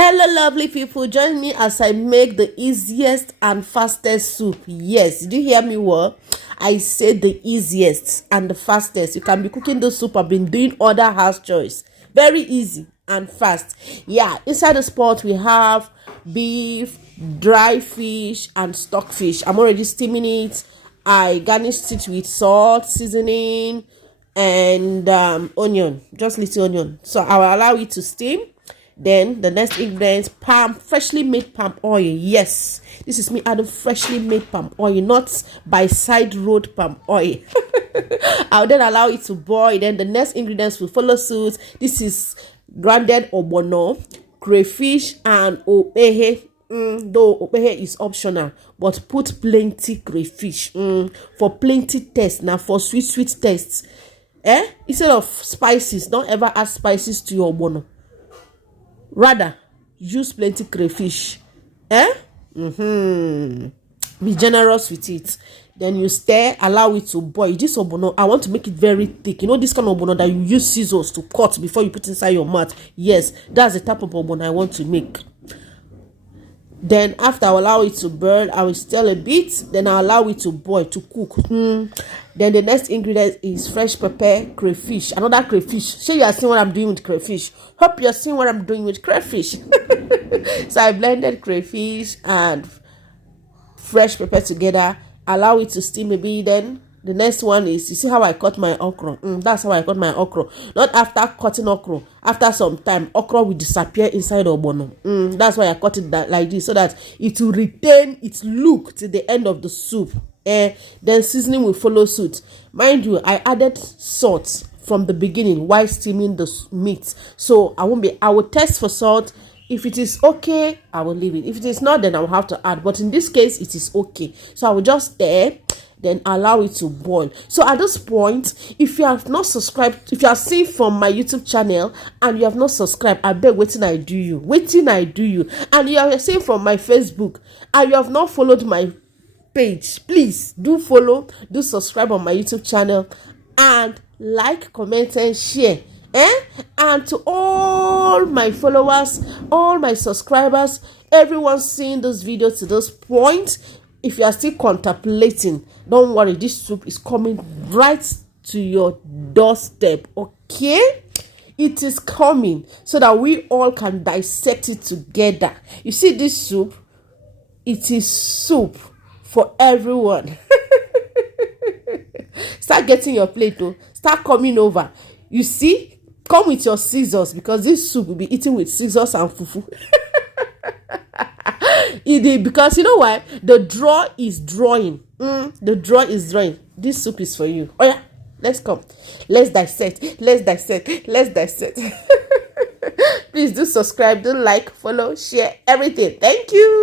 Hello lovely people, join me as I make the easiest and fastest soup. Yes, did you hear me well? I said the easiest and the fastest. You can be cooking the soup. I've been doing other house chores. Very easy and fast. Yeah, inside the pot we have beef, dry fish and stockfish. I'm already steaming it. I garnished it with salt, seasoning and onion, just little onion. So I will allow it to steam. Then the next ingredients, freshly made palm oil. Yes, this is me adding freshly made palm oil, not by side road palm oil. I'll then allow it to boil. Then the next ingredients will follow suit. This is grounded ogbono, crayfish and opehe. Though opehe is optional, but put plenty crayfish for plenty taste. Now for sweet taste. Instead of spices, don't ever add spices to your ogbono. Rather, use plenty crayfish. Be generous with it. Then you stir, allow it to boil. This ogbono, I want to make it very thick. You know this kind of ogbono that you use scissors to cut before you put inside your mouth. Yes, that's the type of ogbono I want to make. Then after I allow it to burn, I will stir a bit. Then I allow it to boil, to cook. Then the next ingredient is fresh pepper, crayfish. Another crayfish. So you are seeing what I'm doing with crayfish. Hope you're seeing what I'm doing with crayfish. So I blended crayfish and fresh pepper together. Allow it to steam a bit. Then the next one is, you see how I cut my okra? That's how I cut my okra. Not after cutting okra. After some time, okra will disappear inside ogbono. That's why I cut it like this, so that it will retain its look till the end of the soup. Then seasoning will follow suit. Mind you, I added salt from the beginning while steaming the meat. So I will test for salt. If it is okay, I will leave it. If it is not, then I will have to add. But in this case, it is okay. So I will just stir, then allow it to boil. So at this point, if you have not subscribed, if you are seeing from my YouTube channel and you have not subscribed, I beg, waiting I do you. And you are seeing from my Facebook and you have not followed my page, please do follow, do subscribe on my YouTube channel, and like, comment and share. And to all my followers, all my subscribers, everyone seeing this video to this point, if you are still contemplating, don't worry, this soup is coming right to your doorstep. Okay, it is coming so that we all can dissect it together. You see this soup, it is soup for everyone. Start getting your plate though. Start coming over. You see, come with your scissors, because this soup will be eaten with scissors and fufu. Because you know why? The drawer is drawing. The drawer is drawing. This soup is for you. Oh yeah, let's come. Let's dissect. Please do subscribe, do like, follow, share, everything. Thank you.